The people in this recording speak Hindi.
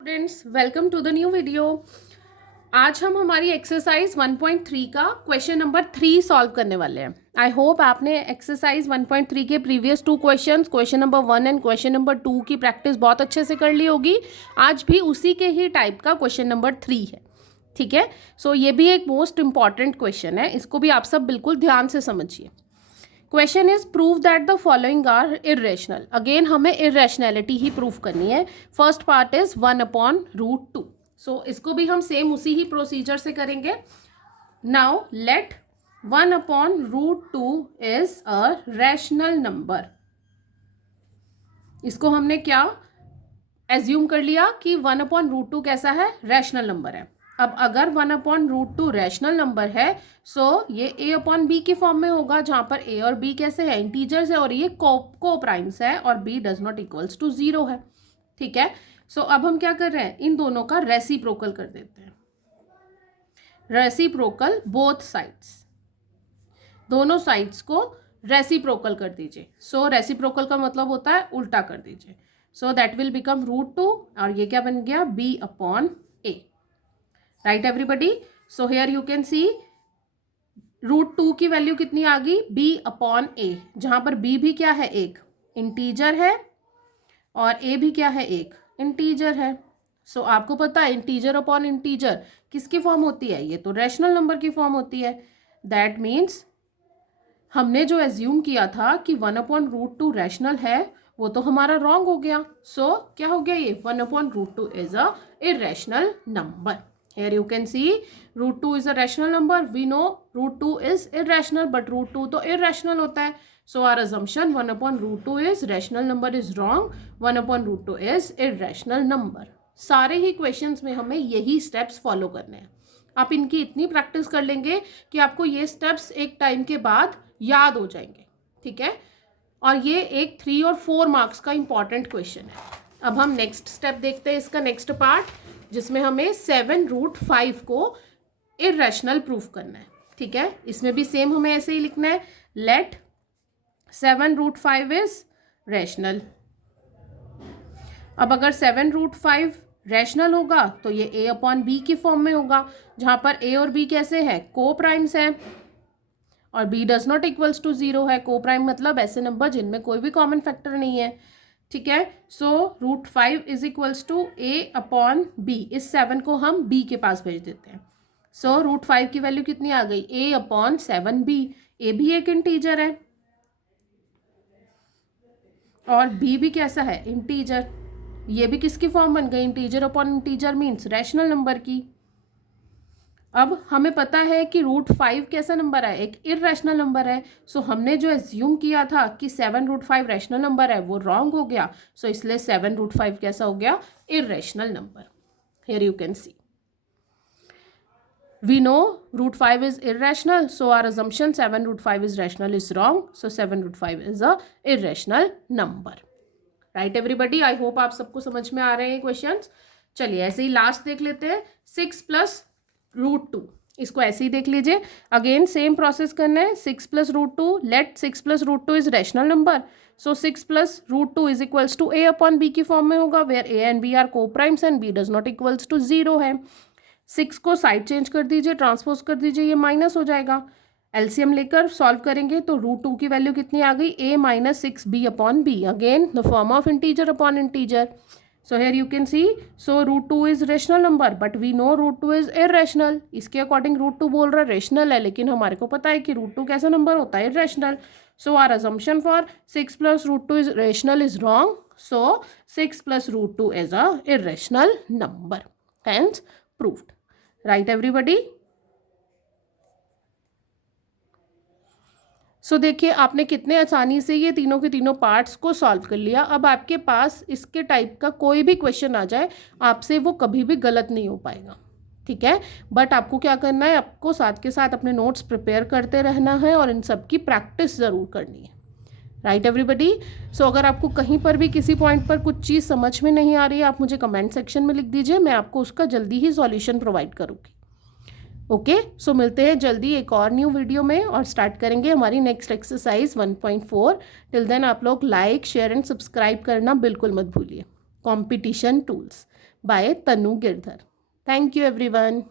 Students, welcome to the new video. आज हम हमारी एक्सरसाइज 1.3 का क्वेश्चन नंबर 3 सॉल्व करने वाले हैं। आई होप आपने एक्सरसाइज 1.3 के previous 2 questions, question number 1 and question number 2 की प्रैक्टिस बहुत अच्छे से कर ली होगी। आज भी उसी के ही टाइप का क्वेश्चन नंबर 3 है, ठीक है। सो ये भी एक मोस्ट इंपॉर्टेंट क्वेश्चन है, इसको भी आप सब बिल्कुल ध्यान से समझिए। Question is prove that the following are irrational. Again हमें इरेशनैलिटी ही प्रूव करनी है। First part is 1/√2। सो इसको भी हम सेम उसी ही प्रोसीजर से करेंगे। Now let 1/√2 is a rational number. इसको हमने क्या एज्यूम कर लिया कि 1/√2 कैसा है, रैशनल नंबर है। अब अगर 1/√2 रैशनल नंबर है, सो ये a/b की फॉर्म में होगा, जहां पर a और b कैसे हैं, इंटीजर्स है और ये को प्राइम्स है और b does not equals to 0 है, ठीक है। सो अब हम क्या कर रहे हैं, इन दोनों का रेसिप्रोकल कर देते हैं। रेसिप्रोकल बोथ साइड्स, दोनों साइड्स को रेसिप्रोकल कर दीजिए। सो रेसिप्रोकल का मतलब होता है उल्टा कर दीजिए। सो दैट विल बिकम √2 और ये क्या बन गया, b/a। Right everybody. So here you can सी √2 की वैल्यू कितनी आ गई, b/a, जहां पर b भी क्या है, एक इंटीजर है और a भी क्या है, एक इंटीजर है। सो आपको पता है इंटीजर अपॉन इंटीजर किसकी फॉर्म होती है, ये तो रैशनल नंबर की फॉर्म होती है। दैट मीन्स हमने जो एज्यूम किया था कि 1/√2 रैशनल है, वो तो हमारा रॉन्ग हो गया। सो क्या हो गया, ये 1/√2 is a irrational number. Here you can see √2 is a rational number. We know √2 is irrational, but √2 तो irrational होता है. So our assumption 1/√2 is rational number is wrong. 1/√2 is irrational number. सारे ही क्वेश्चंस में हमें यही स्टेप्स फॉलो करने हैं। आप इनकी इतनी प्रैक्टिस कर लेंगे कि आपको ये स्टेप्स एक टाइम के बाद याद हो जाएंगे, ठीक है। और ये एक 3 और 4 मार्क्स का इंपॉर्टेंट क्वेश्चन है। अब हम नेक्स्ट स्टेप देखते हैं, इसका नेक्स्ट पार्ट, जिसमें हमें 7√5 को इरेशनल प्रूफ करना है, ठीक है। इसमें भी सेम हमें ऐसे ही लिखना है, लेट 7√5 इज रैशनल। अब अगर 7√5 रैशनल होगा तो ये a/b की फॉर्म में होगा, जहां पर a और b कैसे हैं, को प्राइम्स है और b does not equals to 0 है। को प्राइम मतलब ऐसे नंबर जिनमें कोई भी कॉमन फैक्टर नहीं है, ठीक है। सो √5 इज इक्वल्स टू a/b। इस 7 को हम b के पास भेज देते हैं। सो √5 की वैल्यू कितनी आ गई, a/7b। a भी एक इंटीजर है और b भी कैसा है, इंटीजर। ये भी किसकी फॉर्म बन गई, integer upon integer means rational number की। अब हमें पता है कि √5 कैसा नंबर है, एक इरेशनल नंबर है। सो हमने जो एज्यूम किया था कि 7√5 रैशनल नंबर है, वो रॉन्ग हो गया। सो इसलिए 7√5 कैसा हो गया, irrational number. Here you can C we know √5 is irrational, so our assumption 7√5 is rational is wrong. So 7√5 is a irrational number. Right everybody, I hope आप सबको समझ में आ रहे हैं क्वेश्चंस। चलिए ऐसे ही लास्ट देख लेते हैं, 6 + √2। इसको ऐसे ही देख लीजिए, अगेन सेम प्रोसेस करना है। 6 + √2, let 6 + √2 is rational number. So 6 + √2 is equals to a/b की फॉर्म में होगा, where a and b are coprimes and b does not equals to 0 है। 6 को साइड चेंज कर दीजिए, ट्रांसपोज कर दीजिए, ये माइनस हो जाएगा। एलसीएम लेकर सॉल्व करेंगे तो √2 की वैल्यू कितनी आ गई, a - 6b/b। Again the form of integer upon integer. So here you can see, so √2 is rational number but we know √2 is irrational. इसके अकॉर्डिंग √2 बोल रहा है रेशनल है, लेकिन हमारे को पता है कि √2 कैसा नंबर होता है, irrational. So our assumption for 6 + √2 is rational is wrong. So 6 + √2 is a irrational number, hence proved. Right everybody. So देखिए आपने कितने आसानी से ये तीनों के तीनों पार्ट्स को सॉल्व कर लिया। अब आपके पास इसके टाइप का कोई भी क्वेश्चन आ जाए, आपसे वो कभी भी गलत नहीं हो पाएगा, ठीक है। बट आपको क्या करना है, आपको साथ के साथ अपने नोट्स प्रिपेयर करते रहना है और इन सब की प्रैक्टिस ज़रूर करनी है। Right everybody. सो अगर आपको कहीं पर भी किसी पॉइंट पर कुछ चीज़ समझ में नहीं आ रही है, आप मुझे कमेंट सेक्शन में लिख दीजिए, मैं आपको उसका जल्दी ही सॉल्यूशन प्रोवाइड करूँगी। ओके, सो मिलते हैं जल्दी एक और न्यू वीडियो में और स्टार्ट करेंगे हमारी नेक्स्ट एक्सरसाइज 1.4। टिल देन आप लोग लाइक, शेयर एंड सब्सक्राइब करना बिल्कुल मत भूलिए। Competition tools by Tanu Girdhar. Thank you everyone.